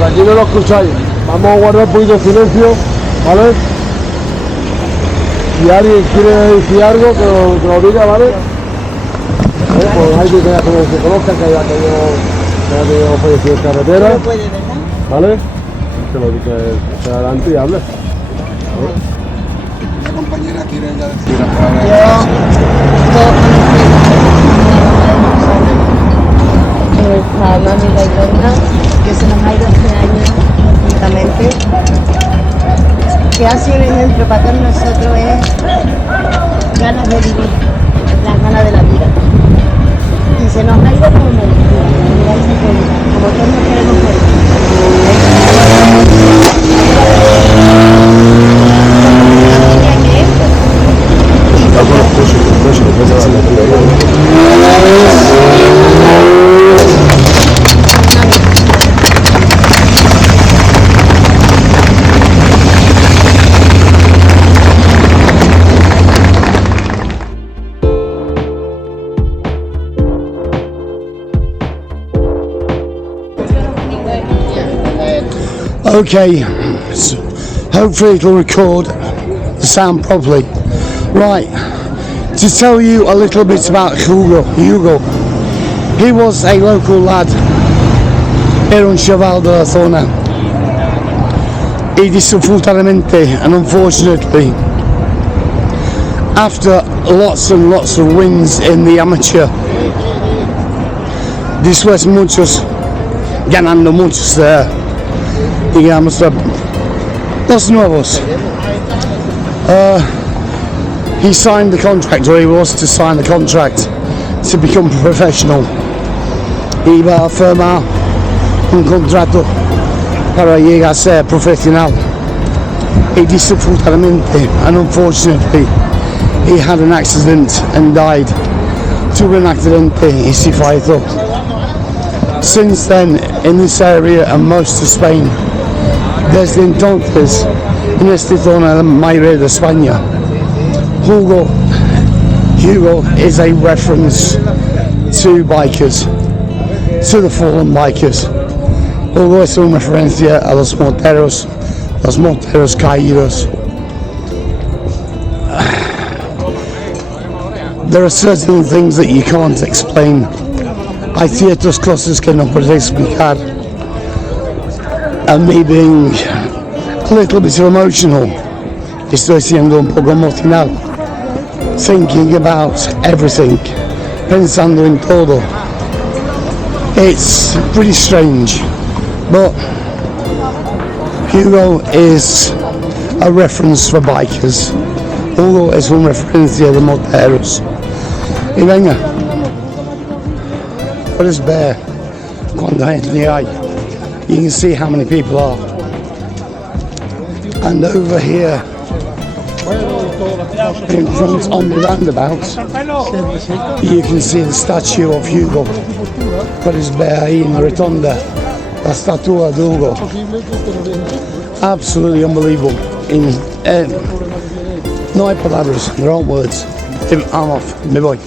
por aquí no lo escucháis. Vamos a guardar un poquito de silencio, ¿vale? Si alguien quiere decir algo, que lo diga, ¿vale? Pues hay que se conozca que haya tenido fallecido en carretera, ¿vale? Que lo diga hacia adelante y hable. La compañera quiere ya decir nuestra mami Gaitona, que se nos ha ido este año completamente, que ha sido un ejemplo para todos nosotros, es ganas de vivir, las ganas de la vida. Y se nos ha ido como merecida, como todos nos queremos morir. Okay, so hopefully it'll record the sound properly. Right, to tell you a little bit about Hugo. He was a local lad here on Cheval de la Zona. He disappointed and unfortunately, after lots and lots of wins in the amateur, después muchos, ganando muchos digamos, los nuevos. He signed the contract, or he was to sign the contract to become professional. Iba a firmar un contrato para llegar a ser profesional. Y desafortunadamente, and unfortunately, he had an accident and died. Tuvo un accidente y se falleció. Since then, in this area and most of Spain, desde entonces, en esta zona la mayoría de España, Hugo is a reference to bikers, to the fallen bikers. Hugo es una referencia a los moteros caídos. There are certain things that you can't explain. Hay ciertas cosas que no puedes explicar. And me being a little bit emotional, estoy siendo un poco emocional, thinking about everything, pensando en todo. It's pretty strange, but Hugo is a reference for bikers. Hugo es una referencia de moteros. Y venga, puedes ver cuando gente hay. You can see how many people are. And over here, in front on the roundabout, you can see the statue of Hugo. Puedes ver ahí en la rotonda la estatua de Hugo. Absolutely unbelievable. No hay palabras, there aren't words. I'm off, me voy.